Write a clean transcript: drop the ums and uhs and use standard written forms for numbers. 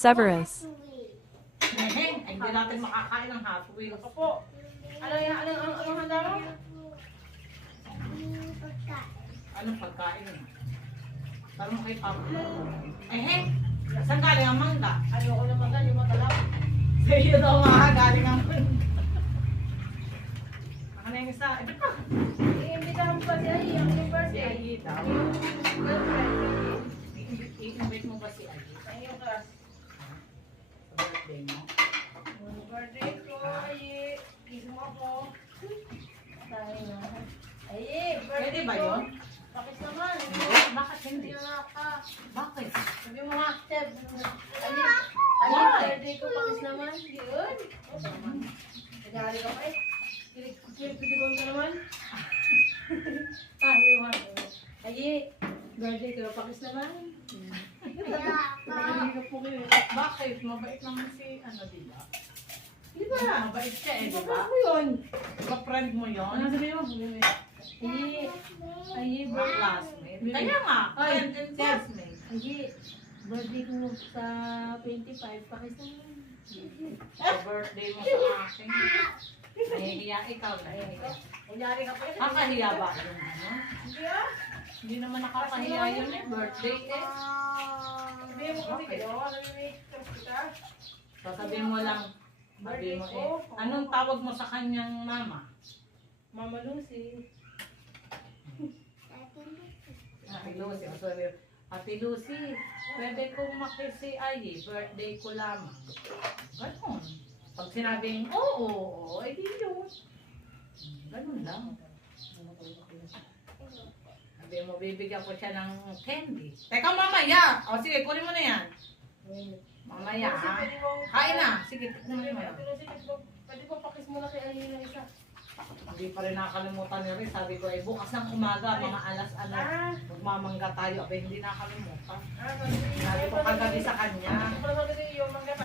Severus. Ay, hindi natin makakain ng Hot Wheels. Opo. Anong handa mo? Anong pagkain? Parang mo kay Papa. Saan galing ang mangga? Ayoko naman gan, yung matalaw. Sa iyo daw galing ang mangga. Ako na yung isa. Ito pa. I-imbitahan mo pa si Ayi, ang yung Si birthday. Ayi daw. Yung girlfriend. I-invite mo ba si Ayi? Sa inyong class. Sa birthday mo? Yung birthday ko, Ayi. Kiss mo ako. Tayo na. Ayi, birthday Pwede ba ko. yun? Bakit naman? Bakit hindi? Hindi na ka. Bakit? Sabi mo nga, Seb. Ayi, Why? birthday ko, pakis naman. Yun. Nagali ka pa eh. Kilig-kilig ka naman. Sabi mo nga. Ayi, birthday ko, pakis naman. Nagali ka po kayo. Bakit? Mabait naman si ano, di ba? Di ba? Mabait siya eh, di Bakit ba? mo yun? Di ba friend mo Ano yun? sabi mo? Ayi, Ayi, Mga classmate. Kaya nga, Ay, friend and classmate. Ayi, birthday ko sa 25, pakis naman. Sa birthday mo sa akin. Nahihiya ikaw, nahihiya. Kunyari ka pa eh. Nakakahiya ba yung ano? Hindi ah. Hindi naman nakakahiya yun eh, birthday eh. Sabihin mo kasi kayo, nami-make kita. Sasabihin mo lang, sabi mo eh, anong tawag mo sa kanyang mama? Mama Lucy. Ate Lucy, o sabi, Ate Lucy, pwede kong makis si Ayi, birthday ko lamang. Ganon. Pag sinabing, oo, eh di yun. Ganon lang. Sabi mo, bibigyan ko siya ng candy. Teka, mamaya! O sige, kunin mo na yan. Mamaya, ha? Kain na. Sige, kunin mo yan. Pwede po pakis mo na kay Ayi ng isa. Hindi pa rin nakakalimutan ni Riz. Sabi ko, eh, bukas ng umaga, mga alas ano, magmamangga tayo. Abay, hindi nakakalimutan. Sabi ko kagabi sa kanya. Yung mangga